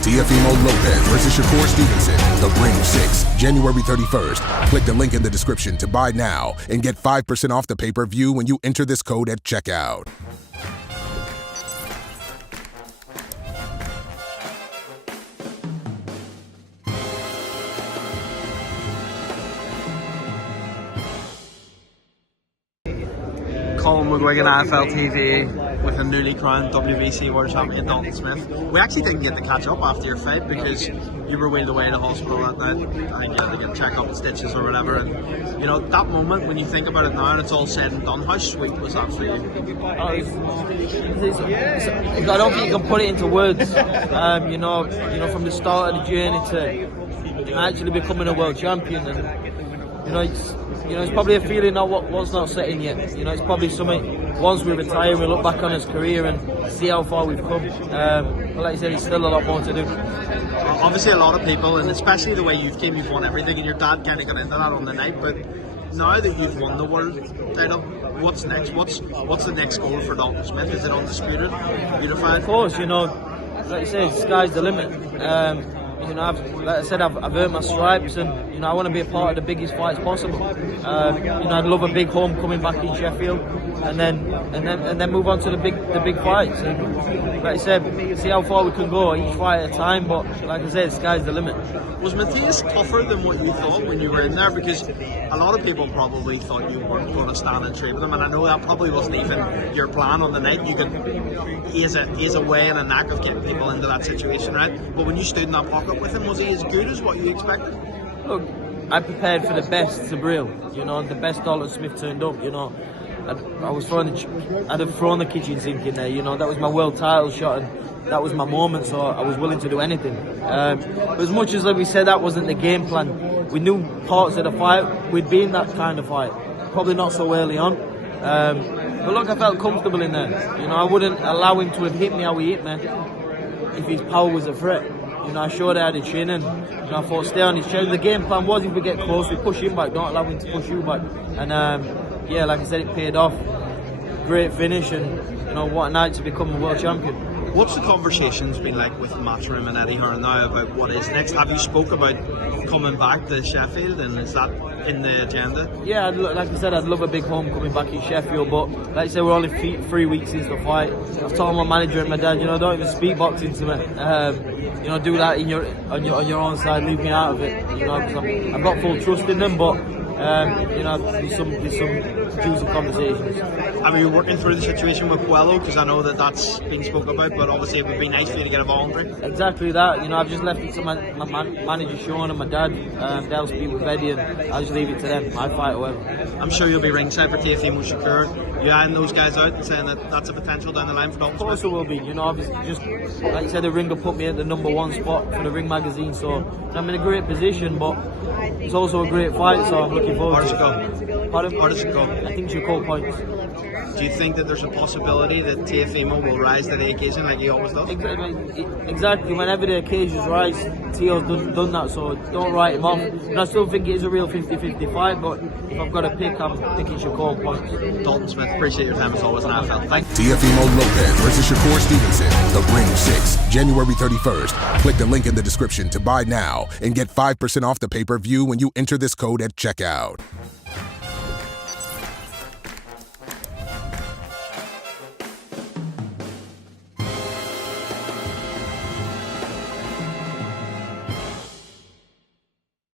Teofimo Lopez versus Shakur Stevenson. The Ring 6, January 31st. Click the link in the description to buy now and get 5% off the pay-per-view when you enter this code at checkout. Colin McGuigan, IFLTV, with a newly crowned WBC World Champion Dalton Smith. We actually didn't get to catch up after your fight because you were wheeled away to hospital that night. I think you had to get check-up and stitches or whatever. And you know, that moment when you think about it now and it's all said and done, how sweet was that for you? I don't think you can put it into words. You know, from the start of the journey to actually becoming a world champion, and it's probably a feeling that what's not setting yet. You know, it's probably something, once we retire, we look back on his career and see how far we've come. But like I said, there's still a lot more to do. Obviously a lot of people, and especially the way you've came, you've won everything, and your dad kind of got into that on the night, but now that you've won the world title, what's next? What's the next goal for Dalton Smith? Is it undisputed, unified? Of course, like you said, sky's the limit. I've earned my stripes, and I want to be a part of the biggest fights possible. I'd love a big homecoming back in Sheffield, and then move on to the big fights. And like I said, see how far we can go, each fight at a time. But like I said, sky's the limit. Was Matias tougher than what you thought when you were in there? Because a lot of people probably thought you weren't going to stand and trade with him, and I know that probably wasn't even your plan on the night. He has a way and a knack of getting people into that situation, right? But when you stood in that pocket with him, was he as good as what you expected? Look, I prepared for the best Subriel, the best Dalton Smith turned up, I'd have thrown the kitchen sink in there, that was my world title shot, and that was my moment, so I was willing to do anything. But as much as we said that wasn't the game plan, we knew parts of the fight, we'd be in that kind of fight, probably not so early on. But look, I felt comfortable in there. I wouldn't allow him to have hit me how he hit me if his power was a threat. I showed I had a chin, and I thought stay on his chest. The game plan was if we get close, we push him back, don't allow him to push you back. And like I said, it paid off. Great finish, and what a night to become a world champion. What's the conversations been like with Matchroom and Eddie Hearn now about what is next? Have you spoke about coming back to Sheffield, and is that in the agenda? Yeah, like I said, I'd love a big homecoming back in Sheffield, but like I said, we're only 3 weeks into the fight. I've told my manager and my dad, don't even speak boxing to me. Do that on your own side, leave me out of it. Because I've got full trust in them, but there's some juicy conversations. Are you working through the situation with Puello? Because I know that's been spoken about, but obviously it would be nice for you to get a voluntary. Exactly that. I've just left it to my manager Sean and my dad. They'll speak with Eddie, and I'll just leave it to them. I fight whoever. I'm sure you'll be ringside for Teofimo Shakur. You're eyeing those guys out and saying that that's a potential down the line for Dalton Smith. Of course it will be. Obviously, just like you said, the Ringer put me at the #1 spot for the Ring magazine, so I'm in a great position. But it's also a great fight, so I'm looking forward to it. How does it go? I think she'll call points. Do you think that there's a possibility that Teofimo will rise to the occasion like he always does? Exactly. Whenever the occasions rise, Teo's done that, so don't write him off. And I still think it is a real 50-50 fight, but if I've got to pick, I'm thinking she'll call points. Dalton Smith, appreciate your time as always, and IFL. Thank you. Teofimo Lopez versus Shakur Stevenson. The Ring 6, January 31st. Click the link in the description to buy now and get 5% off the pay-per-view when you enter this code at checkout.